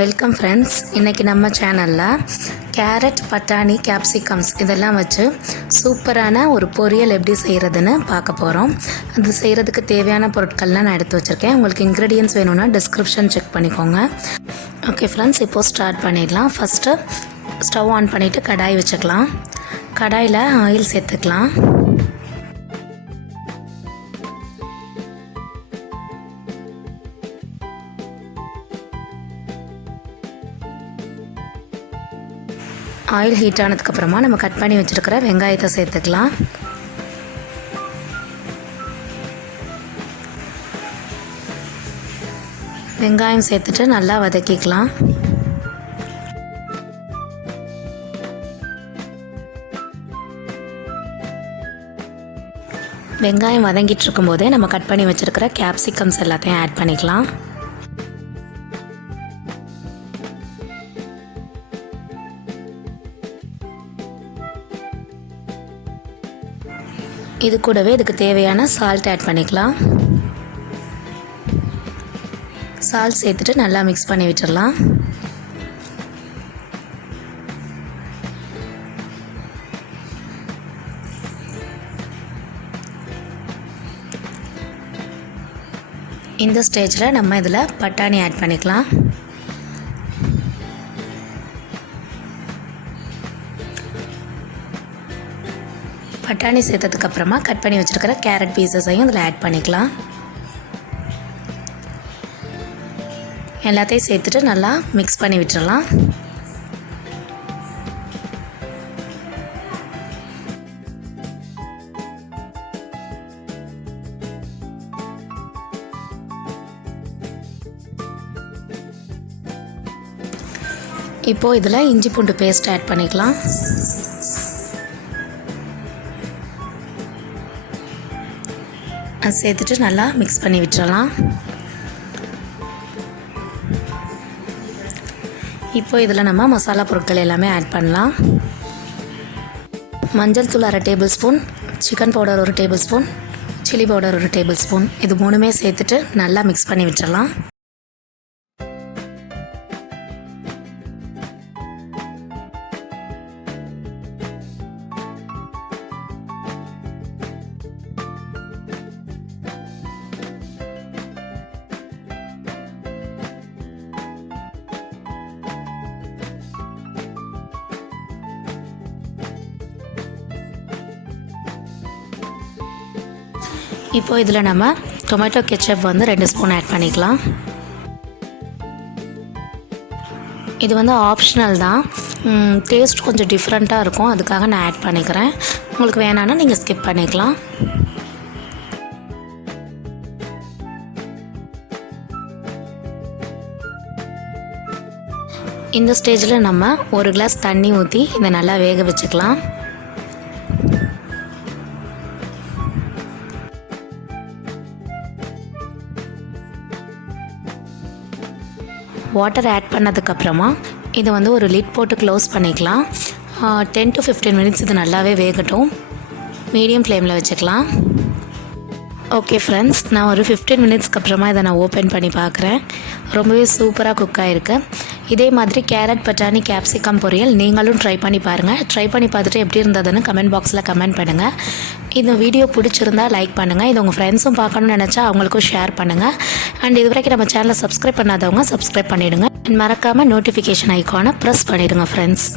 Welcome friends. இன்றைக்கி நம்ம சேனலில் கேரட், பட்டாணி, கேப்சிகம்ஸ் இதெல்லாம் வச்சு சூப்பரான ஒரு பொரியல் எப்படி செய்கிறதுன்னு பார்க்க போகிறோம். அது செய்கிறதுக்கு தேவையான பொருட்கள்லாம் நான் எடுத்து வச்சுருக்கேன். உங்களுக்கு இன்க்ரீடியன்ஸ் வேணும்னா டிஸ்கிரிப்ஷன் செக் பண்ணிக்கோங்க. ஓகே ஃப்ரெண்ட்ஸ், இப்போது ஸ்டார்ட் பண்ணிடலாம். ஃபஸ்ட்டு ஸ்டவ் ஆன் பண்ணிவிட்டு கடாய் வச்சுக்கலாம். கடாயில் ஆயில் சேர்த்துக்கலாம். ஆயில் ஹீட் ஆனதுக்கப்புறமா நம்ம கட் பண்ணி வச்சுருக்கிற வெங்காயத்தை சேர்த்துக்கலாம். வெங்காயம் சேர்த்துட்டு நல்லா வதக்கிக்கலாம். வெங்காயம் வதங்கிட்டு இருக்கும்போதே நம்ம கட் பண்ணி வச்சுருக்கிற கேப்சிகம்ஸ் எல்லாத்தையும் ஆட் பண்ணிக்கலாம். இது கூடவே இதுக்கு தேவையான சால்ட் ஆட் பண்ணிக்கலாம். சால்ட் சேர்த்துட்டு நல்லா மிக்ஸ் பண்ணி விட்டுடலாம். இந்த ஸ்டேஜில் நம்ம இதில் பட்டாணி ஆட் பண்ணிக்கலாம். பட்டாணி சேர்த்ததுக்கப்புறமா கட் பண்ணி வச்சுருக்கிற கேரட் பீசஸையும் இதில் ஆட் பண்ணிக்கலாம். எல்லாத்தையும் சேர்த்துட்டு நல்லா மிக்ஸ் பண்ணி விட்டுடலாம். இப்போது இதில் இஞ்சி பூண்டு பேஸ்ட் ஆட் பண்ணிக்கலாம். அது சேர்த்துட்டு நல்லா மிக்ஸ் பண்ணி விட்டுறலாம். இப்போ இதில் நம்ம மசாலா பொருட்கள் எல்லாமே ஆட் பண்ணலாம். மஞ்சள் தூள் 1/2 table spoon, chicken powder 1 table spoon, chilli powder 1 table spoon, இது மூணுமே சேர்த்துட்டு நல்லா மிக்ஸ் பண்ணி விட்டுறலாம். இப்போ இதில் நம்ம டொமேட்டோ கெச்சப் 2 ஸ்பூன் ஆட் பண்ணிக்கலாம். இது ஆப்ஷனல் தான், டேஸ்ட் கொஞ்சம் டிஃப்ரெண்ட்டாக இருக்கும், அதுக்காக நான் ஆட் பண்ணிக்கிறேன். உங்களுக்கு வேணான்னா நீங்கள் ஸ்கிப் பண்ணிக்கலாம். இந்த ஸ்டேஜில் நம்ம 1 கிளாஸ் தண்ணி ஊற்றி இதை நல்லா வேக வச்சுக்கலாம். வாட்டர் ஆட் பண்ணதுக்கப்புறமா இதை ஒரு லிட் போட்டு க்ளோஸ் பண்ணிக்கலாம். 10 to 15 மினிட்ஸ் இது நல்லாவே வேகட்டும். மீடியம் ஃப்ளேமில் வச்சுக்கலாம். ஓகே ஃப்ரெண்ட்ஸ், நான் ஒரு 15 மினிட்ஸ்க்கு அப்புறமா இதை நான் ஓப்பன் பண்ணி பார்க்குறேன். ரொம்பவே சூப்பராக குக் ஆகிருக்கு. இதே மாதிரி கேரட், பட்டாணி, கேப்சிகம் பொரியல் நீங்களும் ட்ரை பண்ணி பாருங்கள். ட்ரை பண்ணி பார்த்துட்டு எப்படி இருந்ததுன்னு கமெண்ட் பாக்ஸில் கமெண்ட் பண்ணுங்கள். இந்த வீடியோ பிடிச்சிருந்தா லைக் பண்ணுங்கள். இது உங்கள் ஃப்ரெண்ட்ஸும் பார்க்கணுன்னு நினச்சா அவங்களுக்கும் ஷேர் பண்ணுங்கள். அண்ட் இது வரைக்கும் நம்ம சேனலை சப்ஸ்கிரைப் பண்ணாதவங்க சப்ஸ்கிரைப் பண்ணிவிடுங்க. மறக்காமல் நோட்டிஃபிகேஷன் ஐக்கானை ப்ரெஸ் பண்ணிவிடுங்க ஃப்ரெண்ட்ஸ்.